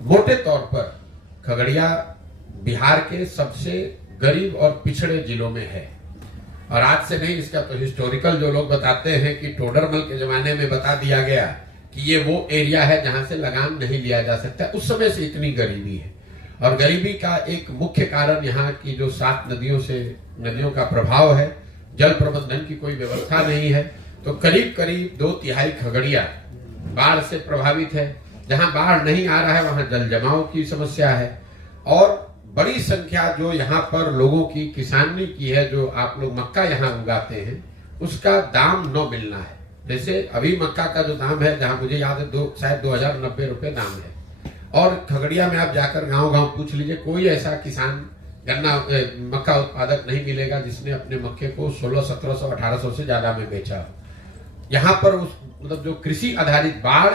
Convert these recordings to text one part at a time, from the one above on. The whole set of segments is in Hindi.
मोटे तौर पर खगड़िया बिहार के सबसे गरीब और पिछड़े जिलों में है। और आज से नहीं, इसका तो हिस्टोरिकल जो लोग बताते हैं कि टोडरमल के जमाने में बता दिया गया कि ये वो एरिया है जहां से लगान नहीं लिया जा सकता। उस समय से इतनी गरीबी है। और गरीबी का एक मुख्य कारण यहाँ की जो 7 नदियों का प्रभाव है, जल प्रबंधन की कोई व्यवस्था नहीं है। तो करीब करीब 2/3 खगड़िया बाढ़ से प्रभावित है। जहां बाढ़ नहीं आ रहा है वहां जल जमाव की समस्या है। और बड़ी संख्या जो यहाँ पर लोगों की किसानी की है, जो आप लोग मक्का यहाँ उगाते हैं, उसका दाम न मिलना है। जैसे अभी मक्का का जो दाम है, जहां मुझे याद है शायद 2090 रुपए दाम है। और खगड़िया में आप जाकर गांव गांव पूछ लीजिए, कोई ऐसा किसान मक्का उत्पादक नहीं मिलेगा जिसने अपने मक्के को 1600, 1700, 1800 से ज्यादा में बेचा। यहाँ पर मतलब जो कृषि आधारित बाढ़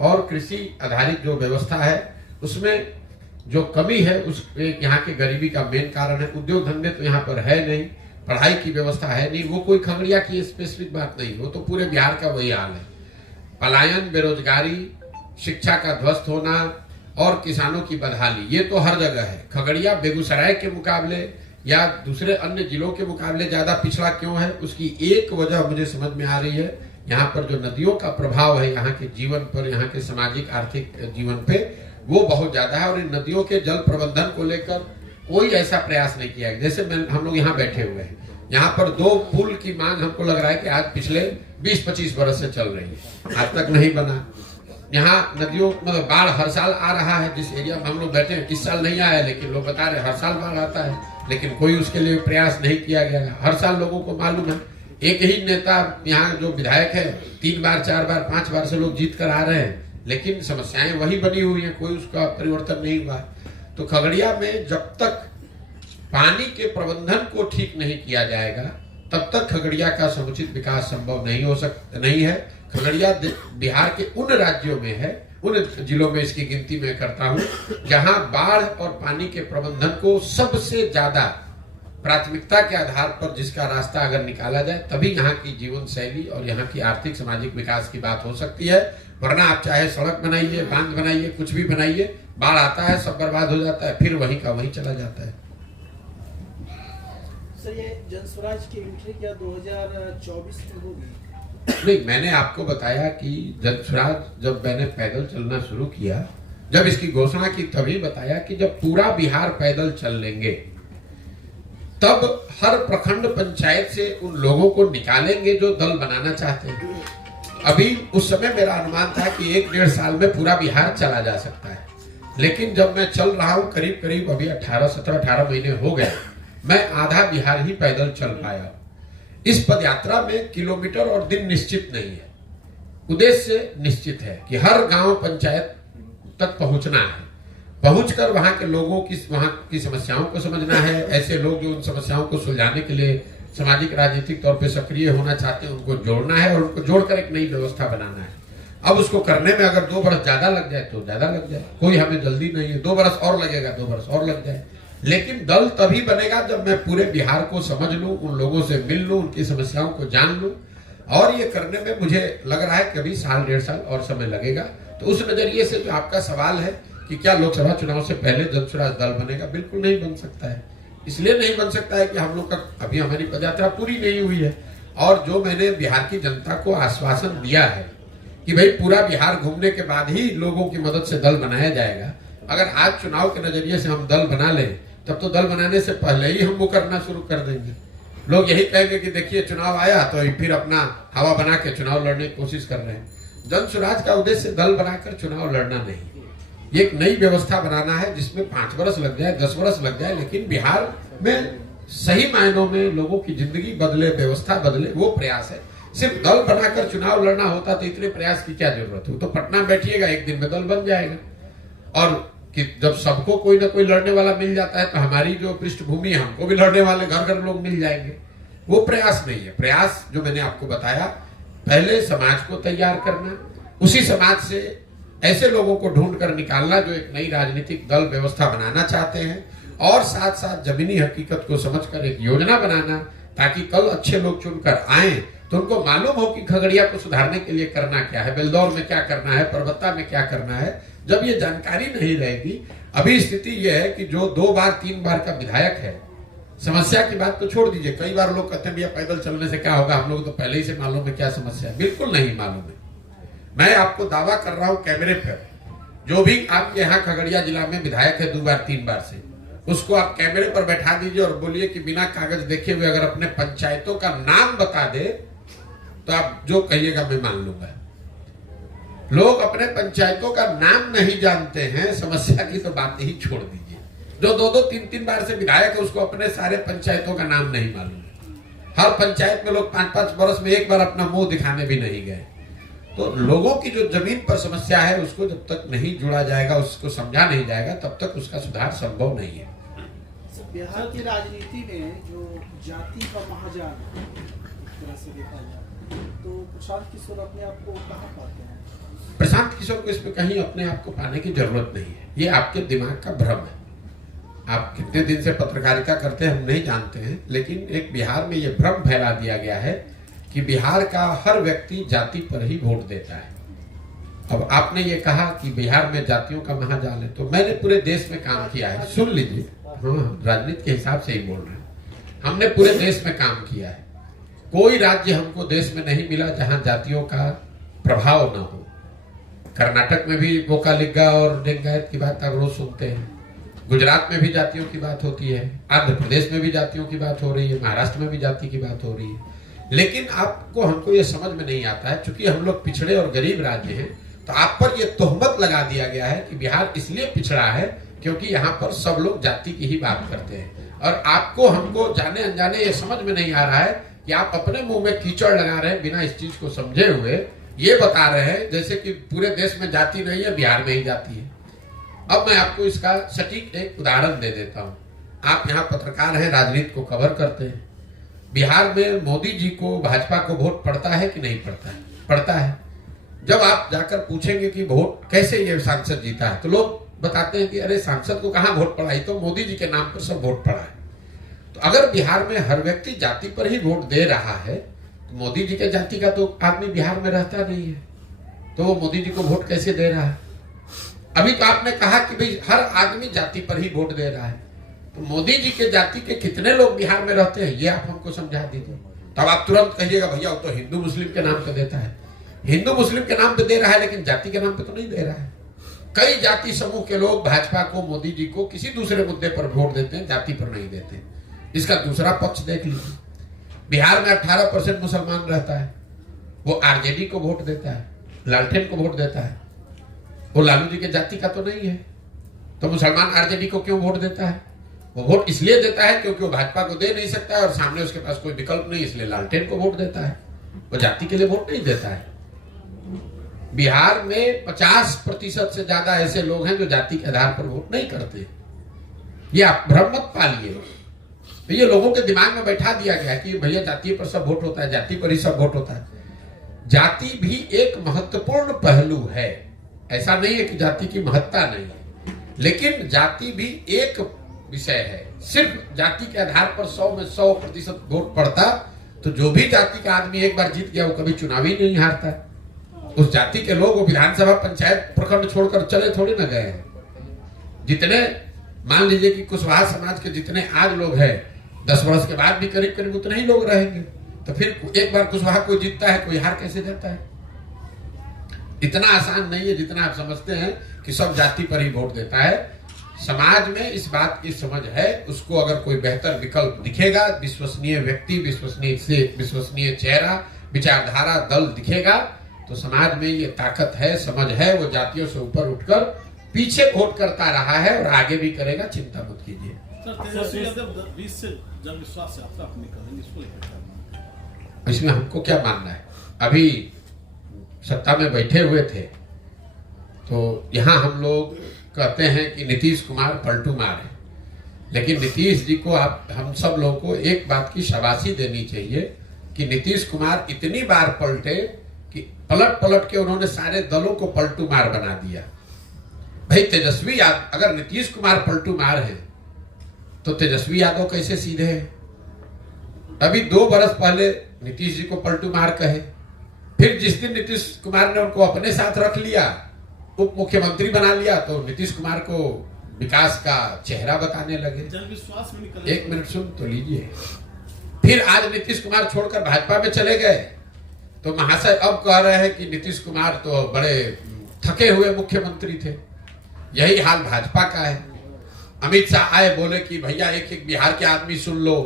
और कृषि आधारित जो व्यवस्था है, उसमें जो कमी है, उस यहाँ की गरीबी का मेन कारण है। उद्योग धंधे तो यहाँ पर है नहीं, पढ़ाई की व्यवस्था है नहीं। वो कोई खगड़िया की स्पेसिफिक बात नहीं, वो तो पूरे बिहार का वही हाल है। पलायन, बेरोजगारी, शिक्षा का ध्वस्त होना और किसानों की बदहाली, ये तो हर जगह है। खगड़िया बेगूसराय के मुकाबले या दूसरे अन्य जिलों के मुकाबले ज्यादा पिछड़ा क्यों है, उसकी एक वजह मुझे समझ में आ रही है। यहाँ पर जो नदियों का प्रभाव है यहाँ के जीवन पर, यहाँ के सामाजिक आर्थिक जीवन पे, वो बहुत ज्यादा है। और इन नदियों के जल प्रबंधन को लेकर कोई ऐसा प्रयास नहीं किया है। जैसे हम लोग यहाँ बैठे हुए हैं, यहाँ पर 2 पुल की मांग हमको लग रहा है कि आज पिछले 20-25 बरस से चल रही है, आज तक नहीं बना। यहाँ नदियों मतलब बाढ़ हर साल आ रहा है। जिस एरिया में हम लोग बैठे हैं, इस साल नहीं आया, लेकिन लोग बता रहे हर साल बाढ़ आता है, लेकिन कोई उसके लिए प्रयास नहीं किया गया है। हर साल लोगों को मालूम है, एक ही नेता यहाँ जो विधायक है 3 बार 4 बार 5 बार से लोग जीत कर आ रहे हैं, लेकिन समस्याएं वही बनी हुई हैं, कोई उसका परिवर्तन नहीं हुआ। तो खगड़िया में जब तक पानी के प्रबंधन को ठीक नहीं किया जाएगा, तब तक खगड़िया का समुचित विकास संभव नहीं है। खगड़िया बिहार के उन राज्यों में है, उन जिलों में इसकी गिनती मैं करता हूं, जहां बाढ़ और पानी के प्रबंधन को सबसे ज्यादा प्राथमिकता के आधार पर जिसका रास्ता अगर निकाला जाए, तभी यहाँ की जीवन शैली और यहाँ की आर्थिक सामाजिक विकास की बात हो सकती है। वरना आप चाहे सड़क बनाइए, बांध बनाइए, कुछ भी बनाइए, बाढ़ आता है, सब बर्बाद हो जाता है, फिर वहीं का वहीं चला जाता है। सर, ये जनस्वराज की एंट्री क्या 2024 में होगी? नहीं, मैंने आपको बताया कि जनस्वराज जब मैंने पैदल चलना शुरू किया, जब इसकी घोषणा की, तभी बताया कि जब पूरा बिहार पैदल चल लेंगे, तब हर प्रखंड पंचायत से उन लोगों को निकालेंगे जो दल बनाना चाहते हैं। अभी उस समय मेरा अनुमान था कि 1-1.5 साल में पूरा बिहार चला जा सकता है, लेकिन जब मैं चल रहा हूं करीब करीब अभी 18 महीने हो गए, मैं आधा बिहार ही पैदल चल पाया। इस पदयात्रा में किलोमीटर और दिन निश्चित नहीं है, उद्देश्य निश्चित है कि हर गांव पंचायत तक पहुंचना है, पहुंचकर वहां के लोगों की, वहां की समस्याओं को समझना है। ऐसे लोग जो उन समस्याओं को सुलझाने के लिए सामाजिक राजनीतिक तौर पे सक्रिय होना चाहते हैं, उनको जोड़ना है और उनको जोड़कर एक नई व्यवस्था बनाना है। अब उसको करने में अगर 2 बरस ज्यादा लग जाए तो ज्यादा लग जाए, कोई हमें जल्दी नहीं है। 2 बरस और लगेगा, 2 बरस और लग जाए, लेकिन दल तभी बनेगा जब मैं पूरे बिहार को समझ लूं, उन लोगों से मिल लूं, उनकी समस्याओं को जान लूं। और ये करने में मुझे लग रहा है कि अभी 1.5 साल और समय लगेगा। तो उस नजरिए से जो आपका सवाल है कि क्या लोकसभा चुनाव से पहले जनस्वराज दल बनेगा, बिल्कुल नहीं बन सकता है। इसलिए नहीं बन सकता है कि हम लोग का अभी हमारी पदयात्रा पूरी नहीं हुई है। और जो मैंने बिहार की जनता को आश्वासन दिया है कि भाई पूरा बिहार घूमने के बाद ही लोगों की मदद से दल बनाया जाएगा, अगर आज चुनाव के नजरिए से हम दल बना लें, तब तो दल बनाने से पहले ही हम वो करना शुरू कर देंगे। लोग यही कहेंगे कि देखिए चुनाव आया तो फिर अपना हवा बना के चुनाव लड़ने की कोशिश कर रहे हैं। जनस्वराज का उद्देश्य दल बनाकर चुनाव लड़ना नहीं, ये एक नई व्यवस्था बनाना है जिसमें 5 बरस लग जाए, 10 बरस लग जाए, लेकिन बिहार में सही मायनों में लोगों की जिंदगी बदले, व्यवस्था बदले, वो प्रयास है। सिर्फ दल बनाकर चुनाव लड़ना होता तो इतने प्रयास की क्या जरूरत हो। तो पटना बैठिएगा, एक दिन में दल बन जाएगा। और कि जब सबको कोई ना कोई लड़ने वाला मिल जाता है, तो हमारी जो पृष्ठभूमि है, हमको भी लड़ने वाले घर घर लोग मिल जाएंगे। वो प्रयास नहीं है। प्रयास जो मैंने आपको बताया, पहले समाज को तैयार करना, उसी समाज से ऐसे लोगों को ढूंढ कर निकालना जो एक नई राजनीतिक दल व्यवस्था बनाना चाहते हैं, और साथ साथ जमीनी हकीकत को समझकर एक योजना बनाना, ताकि कल अच्छे लोग चुनकर आए तो उनको मालूम हो कि खगड़िया को सुधारने के लिए करना क्या है, बेलदौर में क्या करना है, परबत्ता में क्या करना है, जब ये जानकारी नहीं रहेगी, अभी स्थिति यह है कि जो 2 बार 3 बार का विधायक है, समस्या की बात तो छोड़ दीजिए। कई बार लोग कहते हैं भैया पैदल चलने से क्या होगा, हम लोग तो पहले ही से मालूम है क्या समस्या है। बिल्कुल नहीं मालूम है। मैं आपको दावा कर रहा हूं कैमरे पर, जो भी आपके यहाँ खगड़िया जिला में विधायक है 2 बार 3 बार से, उसको आप कैमरे पर बैठा दीजिए और बोलिए कि बिना कागज देखे हुए अगर अपने पंचायतों का नाम बता दे तो आप जो कहिएगा मैं मान लूंगा। लोग अपने पंचायतों का नाम नहीं जानते हैं, समस्या की तो बात ही छोड़ दीजिए। जो 2-2 3-3 बार से विधायक है उसको अपने सारे पंचायतों का नाम नहीं मालूम। हर पंचायत में लोग 5-5 बरस में एक बार अपना मुंह दिखाने भी नहीं गए। तो लोगों की जो जमीन पर समस्या है उसको जब तक नहीं जुड़ा जाएगा, उसको समझा नहीं जाएगा, तब तक उसका सुधार संभव नहीं है। बिहार की राजनीति में जो जाति का महाजाल एक तरह से देखा जाए तो प्रशांत किशोर अपने आप को कहाँ पाते हैं? प्रशांत किशोर को इसमें कहीं अपने आप को पाने की जरूरत नहीं है। ये आपके दिमाग का भ्रम है। आप कितने दिन से पत्रकारिता करते हैं हम नहीं जानते हैं, लेकिन एक बिहार में ये भ्रम फैला दिया गया है कि बिहार का हर व्यक्ति जाति पर ही वोट देता है। अब आपने ये कहा कि बिहार में जातियों का महाजाल है, तो मैंने पूरे देश में काम किया है। सुन लीजिए, हाँ, राजनीति के हिसाब से ही बोल रहे हैं। हमने पूरे देश में काम किया है। कोई राज्य हमको देश में नहीं मिला जहां जातियों का प्रभाव न हो। कर्नाटक में भी वोकालिगा और लिंगायत की बात आप रोज सुनते हैं। गुजरात में भी जातियों की बात होती है, आंध्र प्रदेश में भी जातियों की बात हो रही है, महाराष्ट्र में भी जाति की बात हो रही है। लेकिन आपको हमको ये समझ में नहीं आता है, क्योंकि हम लोग पिछड़े और गरीब राज्य हैं, तो आप पर यह तोहमत लगा दिया गया है कि बिहार इसलिए पिछड़ा है क्योंकि यहाँ पर सब लोग जाति की ही बात करते हैं। और आपको हमको जाने अनजाने ये समझ में नहीं आ रहा है कि आप अपने मुंह में कीचड़ लगा रहे हैं, बिना इस चीज को समझे हुए ये बता रहे हैं जैसे कि पूरे देश में जाति नहीं है, बिहार में ही जाति है। अब मैं आपको इसका सटीक एक उदाहरण दे देता हूँ। आप यहाँ पत्रकार हैं, राजनीति को कवर करते हैं। बिहार में मोदी जी को, भाजपा को वोट पड़ता है कि नहीं पड़ता है? पड़ता है। जब आप जाकर पूछेंगे कि वोट कैसे ये सांसद जीता है, तो लोग बताते हैं कि अरे सांसद को कहाँ वोट पड़ा, तो मोदी जी के नाम पर सब वोट पड़ा है। तो अगर बिहार में हर व्यक्ति जाति पर ही वोट दे रहा है, तो मोदी जी के जाति का तो आदमी बिहार में रहता नहीं है, तो वो मोदी जी को वोट कैसे दे रहा है? अभी तो आपने कहा कि भाई हर आदमी जाति पर ही वोट दे रहा है, तो मोदी जी के जाति के कितने लोग बिहार में रहते हैं ये आप हमको समझा दीजिए। तब आप तुरंत कहिएगा भैया वो तो हिंदू मुस्लिम के नाम पे देता है। हिंदू मुस्लिम के नाम पे दे रहा है, लेकिन जाति के नाम पे तो नहीं दे रहा है। कई जाति समूह के लोग भाजपा को, मोदी जी को किसी दूसरे मुद्दे पर वोट देते हैं, जाति पर नहीं देते। इसका दूसरा पक्ष देख लीजिए। बिहार में 18% मुसलमान रहता है, वो आरजेडी को वोट देता है, लालटेन को वोट देता है। वो लालू जी के जाति का तो नहीं है, तो मुसलमान आरजेडी को क्यों वोट देता है? वो वोट इसलिए देता है क्योंकि वो भाजपा को दे नहीं सकता है और सामने उसके पास कोई विकल्प नहीं, इसलिए लालटेन को वोट देता है। वो जाति के लिए वोट नहीं देता है। बिहार में 50% से ज्यादा ऐसे लोग हैं जो जाति के आधार पर वोट नहीं करते। ये आप भ्रम मत पालिए। तो ये लोगों के दिमाग में बैठा दिया गया कि भैया जाति पर सब वोट होता है, जाति पर ही सब वोट होता है। जाति भी एक महत्वपूर्ण पहलू है, ऐसा नहीं है कि जाति की महत्ता नहीं है, लेकिन जाति भी एक विषय है। सिर्फ जाति के आधार पर 100 में 100% वोट पड़ता तो जो भी जाति का आदमी एक बार जीत गया वो कभी चुनाव ही नहीं हारता है। उस जाति के लोग वो विधानसभा, पंचायत, प्रखंड छोड़कर चले थोड़ी ना गए हैं। जितने मान लीजिए कि कुशवाहा समाज के जितने आज लोग हैं, 10 वर्ष के बाद भी करीब करीब उतने ही लोग रहेंगे। तो फिर एक बार कुशवाहा कोई जीतता है, कोई हार कैसे जाता है? इतना आसान नहीं है जितना आप समझते हैं कि सब जाति पर ही वोट देता है। समाज में इस बात की समझ है, उसको अगर कोई बेहतर विकल्प दिखेगा, विश्वसनीय व्यक्ति, विश्वसनीय चेहरा, विचारधारा, दल दिखेगा, तो समाज में ये ताकत है, समझ है, वो जातियों से ऊपर उठकर पीछे वोट करता रहा है और आगे भी करेगा। चिंता मत कीजिए। इसमें हमको क्या मानना है? अभी सत्ता में बैठे हुए थे तो यहाँ हम लोग कहते हैं कि नीतीश कुमार पलटू मार है, लेकिन नीतीश जी को हम सब लोगों को एक बात की शाबाशी देनी चाहिए कि नीतीश कुमार इतनी बार पलटे कि पलट पलट के उन्होंने सारे दलों को पलटू मार बना दिया। भाई तेजस्वी यादव, अगर नीतीश कुमार पलटू मार है तो तेजस्वी यादव कैसे सीधे हैं? अभी 2 बरस पहले नीतीश जी को पलटू मार कहे, फिर जिस दिन नीतीश कुमार ने उनको अपने साथ रख लिया उप मुख्यमंत्री बना लिया तो नीतीश कुमार को विकास का चेहरा बताने लगे। जन विश्वास में निकल, एक मिनट सुन तो लीजिए। फिर आज नीतीश कुमार छोड़कर भाजपा में चले गए तो महाशय अब कह रहे हैं कि नीतीश कुमार तो बड़े थके हुए मुख्यमंत्री थे। यही हाल भाजपा का है। अमित शाह आए, बोले कि भैया एक एक बिहार के आदमी सुन लो,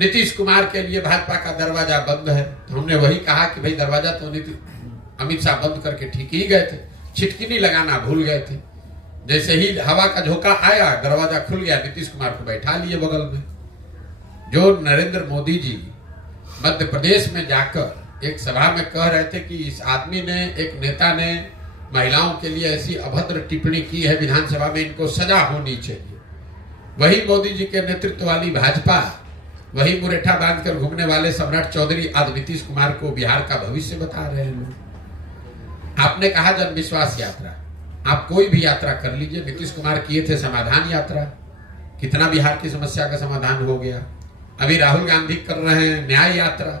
नीतीश कुमार के लिए भाजपा का दरवाजा बंद है। तो हमने वही कहा कि भाई दरवाजा तो अमित शाह बंद करके ठीक ही गए थे, छिटकिनी लगाना भूल गए थे। जैसे ही हवा का झोंका आया, दरवाजा खुल गया, नीतीश कुमार को बैठा लिए बगल में। जो नरेंद्र मोदी जी मध्य प्रदेश में जाकर एक सभा में कह रहे थे कि इस आदमी ने, एक नेता ने महिलाओं के लिए ऐसी अभद्र टिप्पणी की है विधानसभा में, इनको सजा होनी चाहिए। वही मोदी जी के नेतृत्व वाली भाजपा, वही मुरेठा बांधकर घूमने वाले सम्राट चौधरी आज नीतीश कुमार को बिहार का भविष्य बता रहे हैं लोग। आपने कहा जन विश्वास यात्रा, आप कोई भी यात्रा कर लीजिए। नीतीश कुमार किए थे समाधान यात्रा, कितना बिहार की समस्या का समाधान हो गया। अभी राहुल गांधी कर रहे हैं न्याय यात्रा,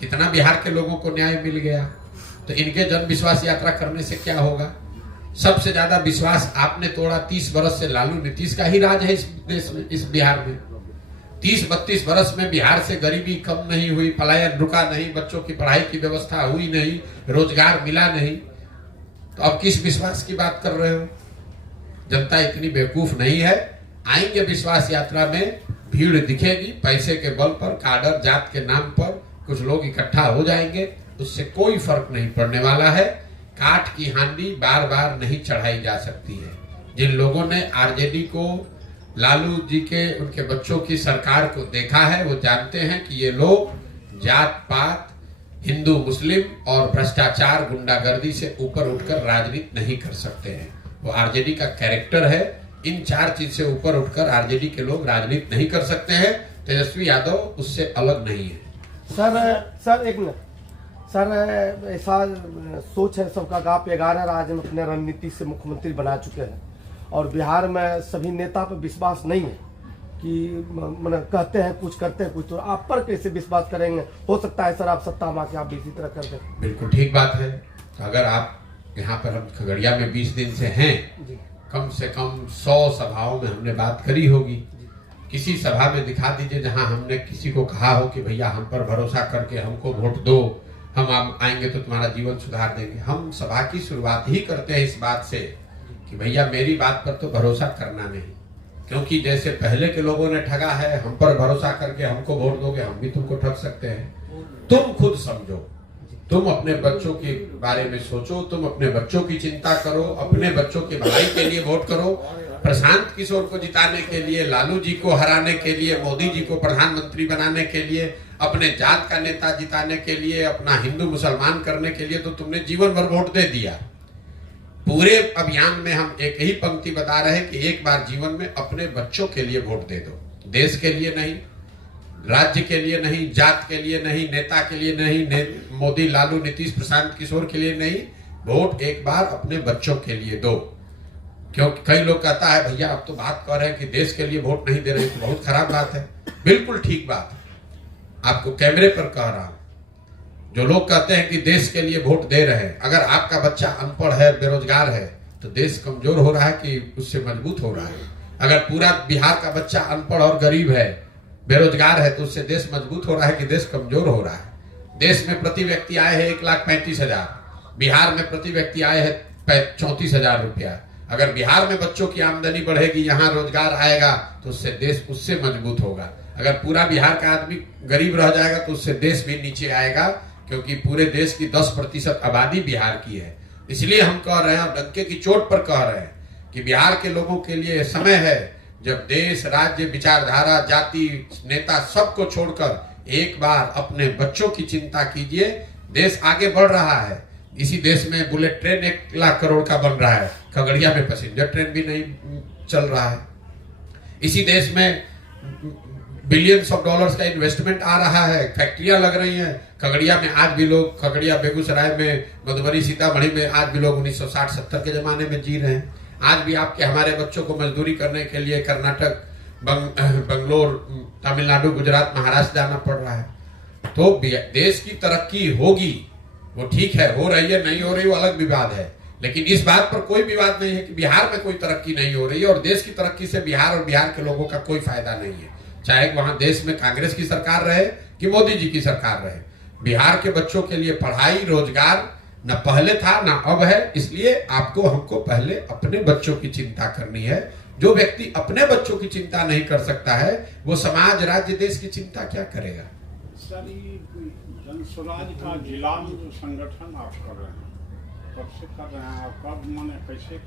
कितना बिहार के लोगों को न्याय मिल गया। तो इनके जन विश्वास यात्रा करने से क्या होगा? सबसे ज्यादा विश्वास आपने तोड़ा। 30 बरस से लालू नीतीश का ही राज है इस देश में, इस बिहार में। 30-32 बरस में बिहार से गरीबी कम नहीं हुई, पलायन रुका नहीं, बच्चों की पढ़ाई की व्यवस्था हुई नहीं, रोजगार मिला नहीं। तो अब किस विश्वास की बात कर रहे हो? जनता इतनी बेवकूफ नहीं है। आएंगे विश्वास यात्रा में, भीड़ दिखेगी, पैसे के बल पर, काडर जात के नाम पर कुछ लोग इकट्ठा हो जाएंगे, उससे कोई फर्क नहीं पड़ने वाला है। काठ की हांडी बार बार नहीं चढ़ाई जा सकती है। जिन लोगों ने आरजेडी को, लालू जी के, उनके बच्चों की सरकार को देखा है, वो जानते हैं कि ये लोग जात पात, हिंदू मुस्लिम और भ्रष्टाचार गुंडागर्दी से ऊपर उठकर राजनीति नहीं कर सकते हैं। वो आरजेडी का कैरेक्टर है। इन 4 चीज से ऊपर उठकर आरजेडी के लोग राजनीति नहीं कर सकते हैं। तेजस्वी यादव उससे अलग नहीं है। सर एक मिनट सर, ऐसा सोच है सबका कि आप 11 राज्य में अपने रणनीति से मुख्यमंत्री बना चुके हैं और बिहार में सभी नेता पर विश्वास नहीं है कि मतलब कहते हैं कुछ, करते हैं कुछ, तो आप पर कैसे विश्वास करेंगे? हो सकता है सर आप सत्ता में आके आप भी इसी तरह कर दें। बिल्कुल ठीक बात है। तो अगर आप यहाँ पर, हम खगड़िया में 20 दिन से हैं, कम से कम 100 सभाओं में हमने बात करी होगी। किसी सभा में दिखा दीजिए जहां हमने किसी को कहा हो कि भैया हम पर भरोसा करके हमको वोट दो, हम आएंगे तो तुम्हारा जीवन सुधार देंगे। हम सभा की शुरुआत ही करते हैं इस बात से कि भैया मेरी बात पर तो भरोसा करना नहीं, क्योंकि जैसे पहले के लोगों ने ठगा है, हम पर भरोसा करके हमको वोट दोगे, हम भी तुमको ठग सकते हैं। तुम खुद समझो, तुम अपने बच्चों के बारे में सोचो, तुम अपने बच्चों की चिंता करो, अपने बच्चों की भलाई के लिए वोट करो। प्रशांत किशोर को जिताने के लिए, लालू जी को हराने के लिए, मोदी जी को प्रधानमंत्री बनाने के लिए, अपने जात का नेता जिताने के लिए, अपना हिंदू मुसलमान करने के लिए तो तुमने जीवन भर वोट दे दिया। पूरे अभियान में हम एक ही पंक्ति बता रहे हैं कि एक बार जीवन में अपने बच्चों के लिए वोट दे दो। देश के लिए नहीं, राज्य के लिए नहीं, जात के लिए नहीं, नेता के लिए नहीं, मोदी, लालू, नीतीश, प्रशांत किशोर के लिए नहीं, वोट एक बार अपने बच्चों के लिए दो। क्योंकि कई लोग कहता है भैया अब तो बात कर रहे हैं कि देश के लिए वोट नहीं दे रहे, तो बहुत खराब बात है। बिल्कुल ठीक बात है, आपको कैमरे पर कह रहा हूं। जो लोग कहते हैं कि देश के लिए वोट दे रहे हैं, अगर आपका बच्चा अनपढ़ है, बेरोजगार है, तो देश कमजोर हो रहा है कि उससे मजबूत हो रहा है? अगर पूरा बिहार का बच्चा अनपढ़ और गरीब है, बेरोजगार है, तो उससे देश मजबूत हो रहा है कि देश कमजोर हो रहा है? देश में प्रति व्यक्ति आए हैं 1,35,000, बिहार में प्रति व्यक्ति आए हैं 34,000 रुपया। अगर बिहार में बच्चों की आमदनी बढ़ेगी, यहाँ रोजगार आएगा, तो उससे देश उससे मजबूत होगा। अगर पूरा बिहार का आदमी गरीब रह जाएगा तो उससे देश भी नीचे आएगा, क्योंकि पूरे देश की 10% आबादी बिहार की है। इसलिए हम कह रहे हैं, डंके की चोट पर कह रहे हैं कि बिहार के लोगों के लिए समय है जब देश, राज्य, विचारधारा, जाति, नेता सबको छोड़कर एक बार अपने बच्चों की चिंता कीजिए। देश आगे बढ़ रहा है। इसी देश में बुलेट ट्रेन 1 लाख करोड़ का बन रहा है, खगड़िया में पैसेंजर ट्रेन भी नहीं चल रहा है। इसी देश में बिलियंस ऑफ डॉलर्स का इन्वेस्टमेंट आ रहा है, फैक्ट्रियां लग रही हैं। खगड़िया में आज भी लोग, खगड़िया, बेगूसराय में, मधुबनी, सीतामढ़ी में आज भी लोग 1960-70 के जमाने में जी रहे हैं। आज भी आपके हमारे बच्चों को मजदूरी करने के लिए कर्नाटक, बंगलोर, तमिलनाडु, गुजरात, महाराष्ट्र जाना पड़ रहा है। तो देश की तरक्की होगी, वो ठीक है, हो रही है, नहीं हो रही वो अलग विवाद है, लेकिन इस बात पर कोई विवाद नहीं है कि बिहार में कोई तरक्की नहीं हो रही है, और देश की तरक्की से बिहार और बिहार के लोगों का कोई फायदा नहीं है, चाहे वहां देश में कांग्रेस की सरकार रहे कि मोदी जी की सरकार रहे। बिहार के बच्चों के लिए पढ़ाई रोजगार न पहले था न अब है, इसलिए आपको हमको पहले अपने बच्चों की चिंता करनी है। जो व्यक्ति अपने बच्चों की चिंता नहीं कर सकता है, वो समाज राज्य देश की चिंता क्या करेगा। सर, ये जन स्वराज का जिला में जो संगठन आप कर रहे हैं, कब से कर रहे हैं, कब माने कैसे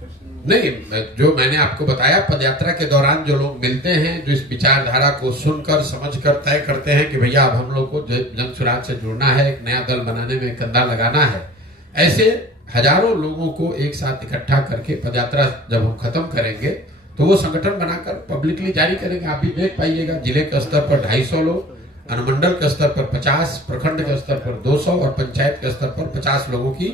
नहीं, जो मैंने आपको बताया, पदयात्रा के दौरान जो लोग मिलते हैं, जो इस विचारधारा को सुनकर समझकर तय करते हैं कि भैया अब हम लोग को जन स्वराज से जुड़ना है, एक नया दल बनाने में कंधा लगाना है, ऐसे हजारों लोगों को एक साथ इकट्ठा करके पदयात्रा जब हम खत्म करेंगे तो वो संगठन बनाकर पब्लिकली जारी करेंगे। आप भी देख पाइएगा, जिले के स्तर पर 250 लोग, अनुमंडल के स्तर पर 50, प्रखंड के स्तर पर 200 और पंचायत के स्तर पर 50 लोगों की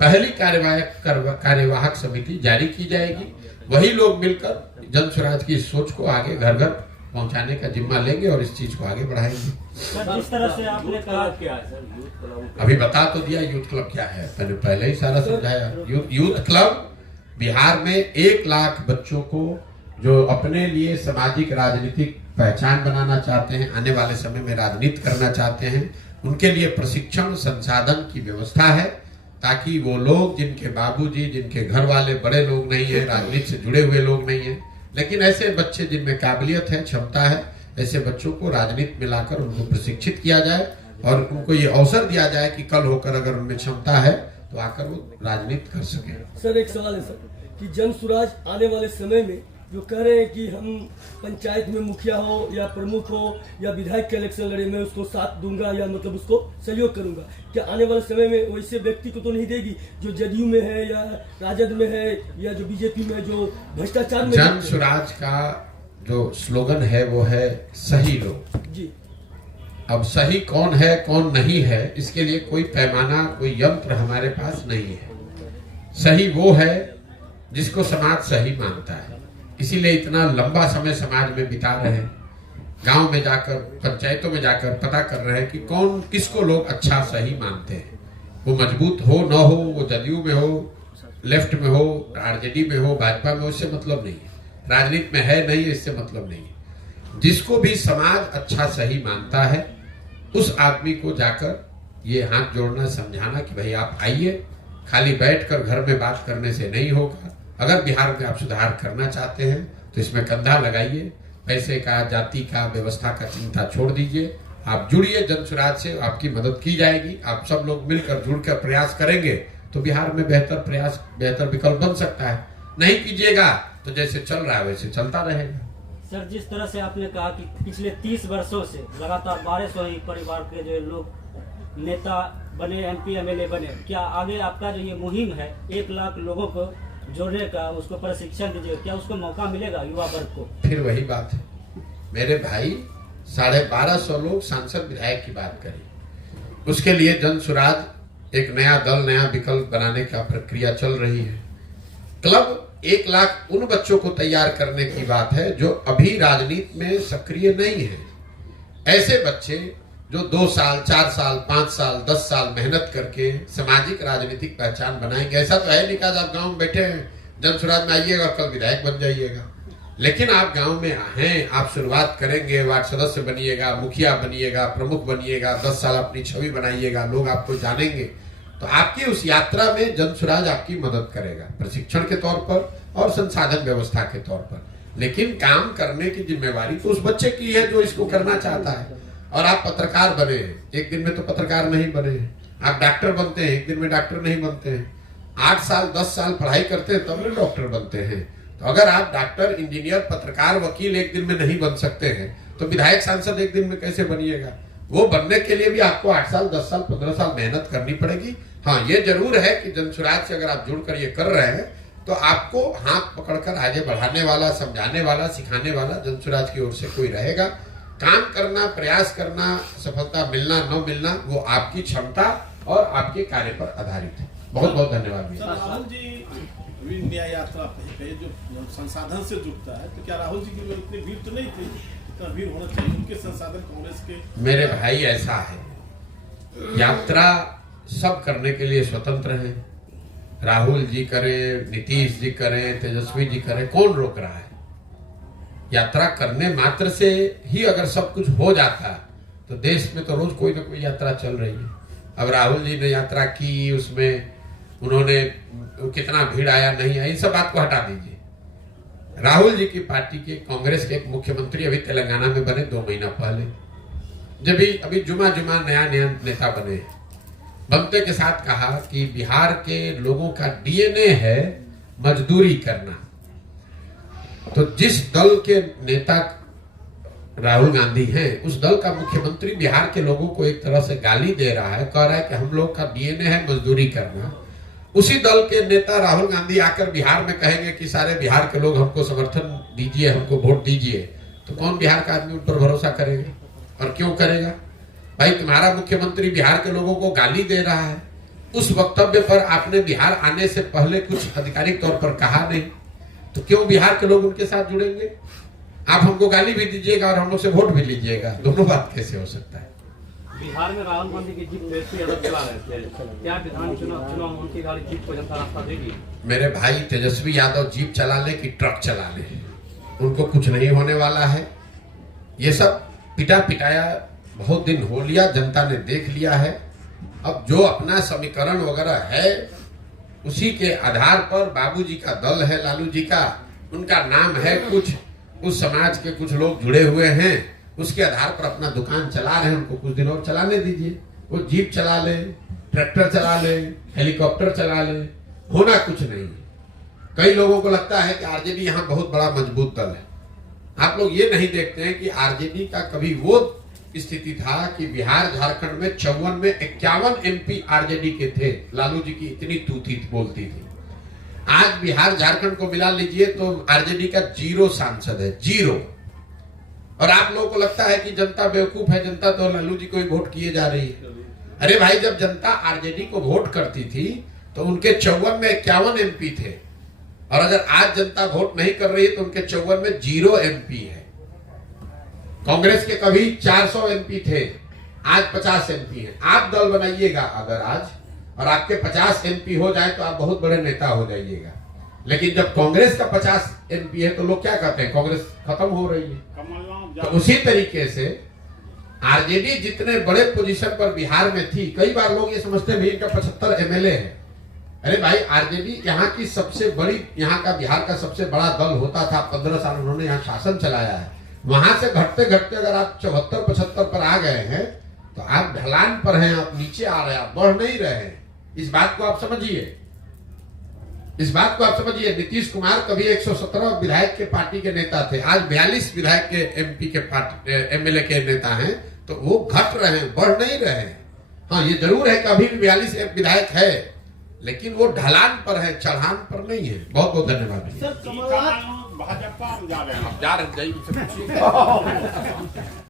पहली कार्यवाहक समिति जारी की जाएगी। वही लोग मिलकर जन स्वराज की सोच को आगे घर घर पहुंचाने का जिम्मा लेंगे और इस चीज को आगे बढ़ाएंगे। जिस तरह से आपने कहा क्या है सर, यूथ क्लब अभी बता तो दिया यूथ क्लब क्या है, मैंने पहले ही सारा समझाया। यूथ क्लब बिहार में 1 लाख बच्चों को जो अपने लिए सामाजिक राजनीतिक पहचान बनाना चाहते हैं, आने वाले समय में राजनीति करना चाहते हैं, उनके लिए प्रशिक्षण संसाधन की व्यवस्था है, ताकि वो लोग जिनके बाबूजी, जिनके घर वाले बड़े लोग नहीं है, राजनीति से जुड़े हुए लोग नहीं है, लेकिन ऐसे बच्चे जिनमें काबिलियत है, क्षमता है, ऐसे बच्चों को राजनीति में लाकर उनको प्रशिक्षित किया जाए और उनको ये अवसर दिया जाए कि कल होकर अगर उनमें क्षमता है तो आकर वो राजनीति कर सके। सर, एक सवाल है सर कि जन स्वराज आने वाले समय में जो कह रहे हैं कि हम पंचायत में मुखिया हो या प्रमुख हो या विधायक के इलेक्शन लड़े, मैं उसको साथ दूंगा या मतलब उसको सहयोग करूंगा, क्या आने वाले समय में वैसे व्यक्ति को तो नहीं देगी जो जदयू में है या राजद में है या जो बीजेपी में जो भ्रष्टाचार में। जन स्वराज का जो स्लोगन है वो है सही लोग जी। अब सही कौन है कौन नहीं है, इसके लिए कोई पैमाना, कोई यंत्र हमारे पास नहीं है। सही वो है जिसको समाज सही मानता है, इसीलिए इतना लंबा समय समाज में बिता रहे हैं, गांव में जाकर, पंचायतों में जाकर पता कर रहे हैं कि कौन किसको लोग अच्छा सही मानते हैं। वो मजबूत हो न हो, वो जदयू में हो, लेफ्ट में हो, आरजेडी में हो, भाजपा में हो, इससे मतलब नहीं है, राजनीति में है नहीं, इससे मतलब नहीं है। जिसको भी समाज अच्छा सही मानता है, उस आदमी को जाकर ये हाथ जोड़ना, समझाना कि भाई आप आइए, खाली बैठकर घर में बात करने से नहीं होगा। अगर बिहार में आप सुधार करना चाहते हैं तो इसमें कंधा लगाइए, पैसे का, जाति का, व्यवस्था का चिंता छोड़ दीजिए, आप जुड़िए जन स्वराज से, आपकी मदद की जाएगी। आप सब लोग मिलकर जुड़कर प्रयास करेंगे तो बिहार में बेहतर विकल्प बन सकता है। नहीं कीजिएगा तो जैसे चल रहा है वैसे चलता रहेगा। सर, जिस तरह से आपने कहा कि पिछले 30 वर्षों से लगातार 1200 ही परिवार के जो लोग नेता बने, MP MLA बने, क्या आगे आपका जो ये मुहिम है 1 लाख लोगों को जोड़ने का, उसको प्रशिक्षण दीजिए, क्या उसको मौका मिलेगा युवा वर्ग को? फिर वही बात है मेरे भाई, 1250 लोग सांसद विधायक की बात करें, उसके लिए जन स्वराज एक नया दल, नया विकल्प बनाने का प्रक्रिया चल रही है। क्लब 1 लाख उन बच्चों को तैयार करने की बात है जो अभी राजनीति में सक्रिय नहीं है। ऐसे बच्चे जो 2 साल, 4 साल, 5 साल, 10 साल मेहनत करके सामाजिक राजनीतिक पहचान बनाएंगे। ऐसा तो है नहीं कि आप गांव में बैठे हैं, जन स्वराज में आइएगा कल विधायक बन जाइएगा, लेकिन आप गांव में हैं, आप शुरुआत करेंगे, वार्ड सदस्य बनिएगा, मुखिया बनिएगा, प्रमुख बनिएगा, 10 साल अपनी छवि बनाइएगा, लोग आपको जानेंगे, तो आपकी उस यात्रा में जन स्वराज आपकी मदद करेगा, प्रशिक्षण के तौर पर और संसाधन व्यवस्था के तौर पर। लेकिन काम करने की जिम्मेवारी तो उस बच्चे की है जो इसको करना चाहता है। और आप पत्रकार बने हैं, एक दिन में तो पत्रकार नहीं बने हैं, आप डॉक्टर बनते हैं, एक दिन में डॉक्टर नहीं बनते हैं, 8 साल 10 साल पढ़ाई करते हैं तब भी डॉक्टर बनते हैं। तो अगर आप डॉक्टर, इंजीनियर, पत्रकार, वकील एक दिन में नहीं बन सकते हैं तो विधायक, सांसद एक दिन में कैसे बनिएगा? वो बनने के लिए भी आपको 8 साल 10 साल 15 साल मेहनत करनी पड़ेगी। हाँ, ये जरूर है कि जन स्वराज से अगर आप जुड़कर ये कर रहे हैं तो आपको हाथ पकड़कर आगे बढ़ाने वाला, समझाने वाला, सिखाने वाला जन स्वराज की ओर से कोई रहेगा। काम करना, प्रयास करना, सफलता मिलना न मिलना वो आपकी क्षमता और आपके कार्य पर आधारित है। बहुत बहुत धन्यवाद। राहुल जी न्याय यात्रा पे जो संसाधन से जुड़ता है, तो क्या राहुल जी की इतनी भीड़ तो नहीं थी, इतना भीड़ होना चाहिए, उनके संसाधन कांग्रेस के? मेरे भाई ऐसा है, यात्रा सब करने के लिए स्वतंत्र है, राहुल जी करे, नीतीश जी करे, तेजस्वी जी करे, कौन रोक रहा है? यात्रा करने मात्र से ही अगर सब कुछ हो जाता तो देश में तो रोज कोई ना कोई यात्रा चल रही है। अब राहुल जी ने यात्रा की, उसमें उन्होंने कितना भीड़ आया नहीं आया, इन सब बात को हटा दीजिए। राहुल जी की पार्टी के कांग्रेस के एक मुख्यमंत्री अभी तेलंगाना में बने 2 महीना पहले, जब भी अभी जुमा नया नेता बने, बनते के साथ कहा कि बिहार के लोगों का डीएनए है मजदूरी करना। तो जिस दल के नेता राहुल गांधी हैं, उस दल का मुख्यमंत्री बिहार के लोगों को एक तरह से गाली दे रहा है, कह रहा है कि हम लोग का डीएनए है मजदूरी करना। उसी दल के नेता राहुल गांधी आकर बिहार में कहेंगे कि सारे बिहार के लोग हमको समर्थन दीजिए, हमको वोट दीजिए, तो कौन बिहार का आदमी उन पर भरोसा करेगा? और क्यों करेगा? भाई, तुम्हारा मुख्यमंत्री बिहार के लोगों को गाली दे रहा है, उस वक्तव्य पर आपने बिहार आने से पहले कुछ आधिकारिक तौर पर कहा नहीं, तो क्यों बिहार के लोग उनके साथ जुड़ेंगे? आप हमको गाली भी दीजिएगा और हम लोग से वोट भी लीजिएगा, दोनों बात कैसे हो सकता है? बिहार में राहुल गांधी की जीत तेजस्वी यादव चला रहे थे, क्या विधान चुनाव में उनकी गाड़ी जीत को जनता रास्ता देगी? मेरे भाई, तेजस्वी यादव जीप चला ले कि ट्रक चला ले, उनको कुछ नहीं होने वाला है। ये सब पिटा पिटाया बहुत दिन हो लिया, जनता ने देख लिया है। अब जो अपना समीकरण वगैरह है उसी के आधार पर बाबूजी का दल है, लालू जी का, उनका नाम है कुछ, उस समाज के कुछ लोग जुड़े हुए हैं, उसके आधार पर अपना दुकान चला रहे हैं, उनको कुछ दिन और चलाने दीजिए। वो जीप चला ले, ट्रैक्टर चला ले, हेलीकॉप्टर चला ले, होना कुछ नहीं। कई लोगों को लगता है कि आरजेडी यहाँ बहुत बड़ा मजबूत दल है। आप लोग ये नहीं देखते हैं कि आरजेडी का कभी वो स्थिति था कि बिहार झारखंड में 54 में 51 एमपी आरजेडी के थे। लालू जी की इतनी तूती बोलती थी। आज बिहार झारखंड को मिला लीजिए तो आरजेडी का 0 सांसद है, 0। और आप लोगों को लगता है कि जनता बेवकूफ है, जनता तो लालू जी को ही वोट किए जा रही है। अरे भाई, जब जनता आरजेडी को वोट करती थी तो उनके 54 में 51 एमपी थे, और अगर आज जनता वोट नहीं कर रही है तो उनके 54 में 0 एमपी है। कांग्रेस के कभी 400 एमपी थे, आज 50 एमपी है। आप दल बनाइएगा अगर आज, और आपके 50 एमपी हो जाए तो आप बहुत बड़े नेता हो जाइएगा। लेकिन जब कांग्रेस का 50 एमपी है तो लोग क्या कहते हैं? कांग्रेस खत्म हो रही है। तो उसी तरीके से आरजेडी जितने बड़े पोजीशन पर बिहार में थी, कई बार लोग ये समझते भी इनका 75 एमएलए है। अरे भाई, आरजेडी यहाँ की सबसे बड़ी, यहाँ का बिहार का सबसे बड़ा दल होता था। 15 साल उन्होंने यहाँ शासन चलाया है। वहां से घटते घटते अगर आप 74-75 पर आ गए हैं तो आप ढलान पर हैं, आप नीचे आ रहे हैं, आप बढ़ नहीं रहे हैं। इस बात को आप समझिए, इस बात को आप समझिए। नीतीश कुमार कभी 117 विधायक के पार्टी के नेता थे, आज 42 विधायक के एमपी के पार्टी एमएलए के नेता हैं, तो वो घट रहे हैं, बढ़ नहीं रहे हैं। हाँ, ये जरूर है कि अभी भी 42 विधायक है, लेकिन वो ढलान पर है, चढ़ान पर नहीं है। बहुत बहुत धन्यवाद। सर, कमलनाथ भाजपा जा रहे हैं। जा रहे